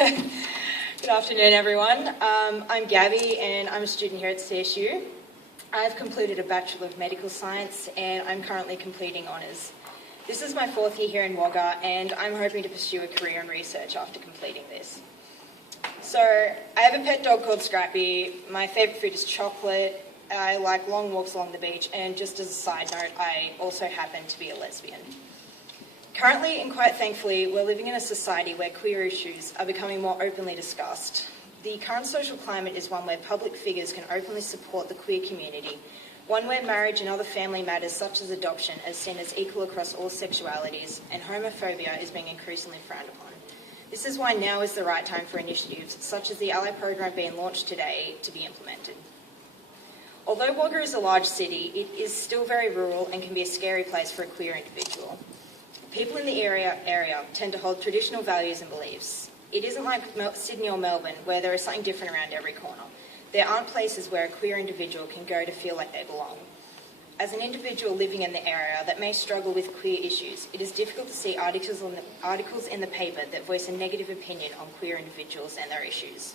Good afternoon, everyone. I'm Gabby, and I'm a student here at CSU. I've completed a Bachelor of Medical Science, and I'm currently completing honours. This is my fourth year here in Wagga, and I'm hoping to pursue a career in research after completing this. So, I have a pet dog called Scrappy. My favourite food is chocolate. I like long walks along the beach, and just as a side note, I also happen to be a lesbian. Currently, and quite thankfully, we're living in a society where queer issues are becoming more openly discussed. The current social climate is one where public figures can openly support the queer community, one where marriage and other family matters such as adoption are seen as equal across all sexualities, and homophobia is being increasingly frowned upon. This is why now is the right time for initiatives such as the Ally program being launched today to be implemented. Although Wagga is a large city, it is still very rural and can be a scary place for a queer individual. People in the area tend to hold traditional values and beliefs. It isn't like Sydney or Melbourne, where there is something different around every corner. There aren't places where a queer individual can go to feel like they belong. As an individual living in the area that may struggle with queer issues, it is difficult to see articles in the paper that voice a negative opinion on queer individuals and their issues.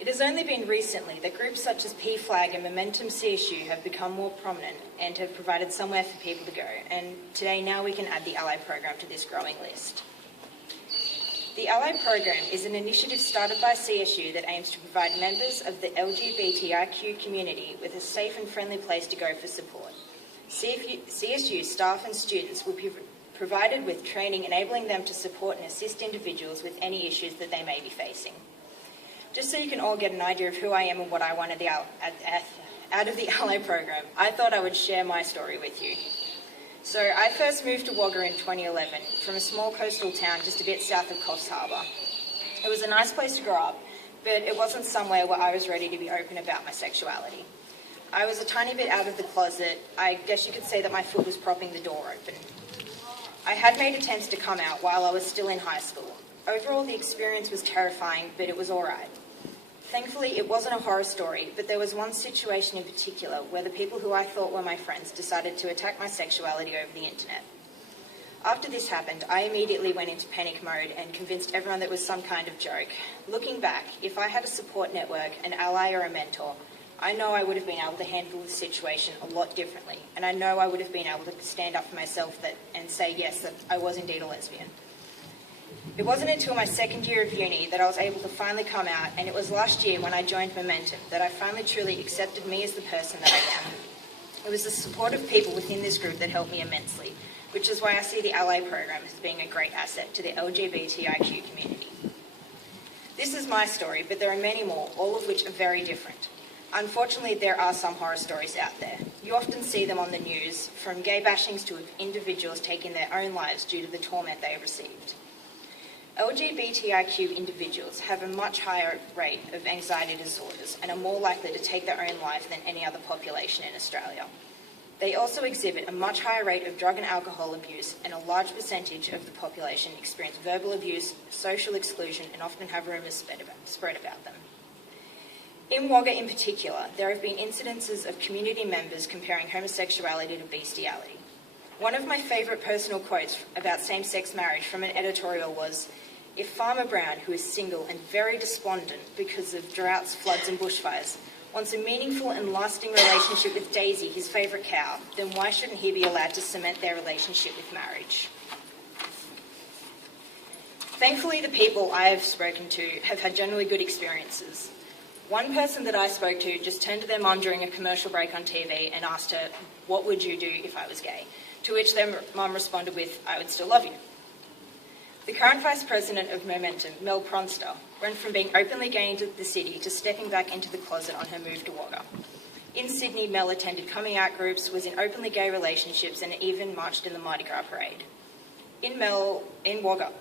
It has only been recently that groups such as PFLAG and Momentum CSU have become more prominent and have provided somewhere for people to go, and today now we can add the Ally program to this growing list. The Ally program is an initiative started by CSU that aims to provide members of the LGBTIQ community with a safe and friendly place to go for support. CSU staff and students will be provided with training enabling them to support and assist individuals with any issues that they may be facing. Just so you can all get an idea of who I am and what I want out of the Ally program, I thought I would share my story with you. So I first moved to Wagga in 2011 from a small coastal town just a bit south of Coffs Harbour. It was a nice place to grow up, but it wasn't somewhere where I was ready to be open about my sexuality. I was a tiny bit out of the closet. I guess you could say that my foot was propping the door open. I had made attempts to come out while I was still in high school. Overall, the experience was terrifying, but it was all right. Thankfully, it wasn't a horror story, but there was one situation in particular where the people who I thought were my friends decided to attack my sexuality over the internet. After this happened, I immediately went into panic mode and convinced everyone that it was some kind of joke. Looking back, if I had a support network, an ally or a mentor, I know I would have been able to handle the situation a lot differently, and I know I would have been able to stand up for myself and say yes, that I was indeed a lesbian. It wasn't until my second year of uni that I was able to finally come out, and it was last year when I joined Momentum that I finally truly accepted me as the person that I am. It was the support of people within this group that helped me immensely, which is why I see the Ally program as being a great asset to the LGBTIQ community. This is my story, but there are many more, all of which are very different. Unfortunately, there are some horror stories out there. You often see them on the news, from gay bashings to individuals taking their own lives due to the torment they have received. LGBTIQ individuals have a much higher rate of anxiety disorders and are more likely to take their own life than any other population in Australia. They also exhibit a much higher rate of drug and alcohol abuse, and a large percentage of the population experience verbal abuse, social exclusion, and often have rumours spread about them. In Wagga in particular, there have been incidences of community members comparing homosexuality to bestiality. One of my favourite personal quotes about same-sex marriage from an editorial was, "If Farmer Brown, who is single and very despondent because of droughts, floods and bushfires, wants a meaningful and lasting relationship with Daisy, his favourite cow, then why shouldn't he be allowed to cement their relationship with marriage?" Thankfully, the people I have spoken to have had generally good experiences. One person that I spoke to just turned to their mum during a commercial break on TV and asked her, "What would you do if I was gay?" To which their mum responded with, "I would still love you." The current Vice President of Momentum, Mel Pronster, went from being openly gay into the city to stepping back into the closet on her move to Wagga. In Sydney, Mel attended coming out groups, was in openly gay relationships, and even marched in the Mardi Gras parade. In Wagga,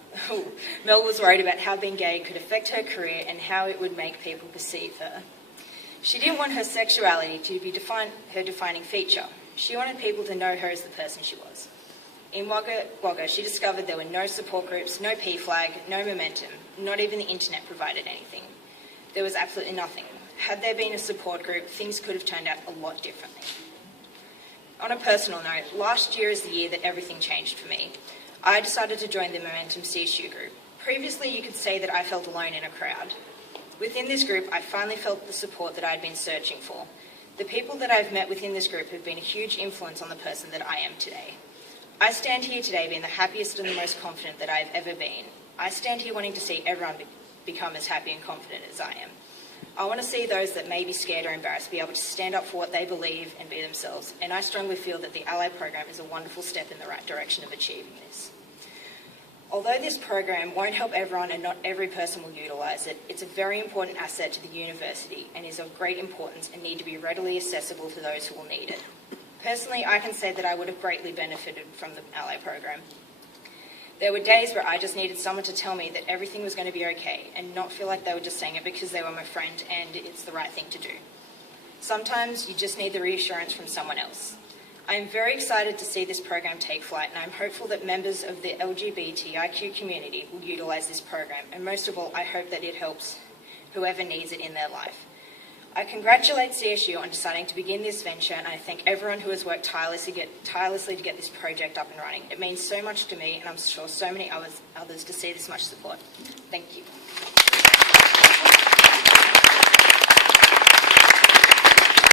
Mel was worried about how being gay could affect her career and how it would make people perceive her. She didn't want her sexuality to be her defining feature. She wanted people to know her as the person she was. In Wagga, she discovered there were no support groups, no PFLAG, no Momentum, not even the internet provided anything. There was absolutely nothing. Had there been a support group, things could have turned out a lot differently. On a personal note, last year is the year that everything changed for me. I decided to join the Momentum CSU group. Previously, you could say that I felt alone in a crowd. Within this group, I finally felt the support that I'd been searching for. The people that I've met within this group have been a huge influence on the person that I am today. I stand here today being the happiest and the most confident that I've ever been. I stand here wanting to see everyone become as happy and confident as I am. I want to see those that may be scared or embarrassed be able to stand up for what they believe and be themselves, and I strongly feel that the Ally program is a wonderful step in the right direction of achieving this. Although this program won't help everyone and not every person will utilise it, it's a very important asset to the university and is of great importance and need to be readily accessible to those who will need it. Personally, I can say that I would have greatly benefited from the Ally program. There were days where I just needed someone to tell me that everything was going to be okay and not feel like they were just saying it because they were my friend and it's the right thing to do. Sometimes you just need the reassurance from someone else. I am very excited to see this program take flight, and I'm hopeful that members of the LGBTIQ community will utilise this program, and most of all, I hope that it helps whoever needs it in their life. I congratulate CSU on deciding to begin this venture, and I thank everyone who has worked tirelessly to get this project up and running. It means so much to me, and I'm sure so many others to see this much support. Thank you.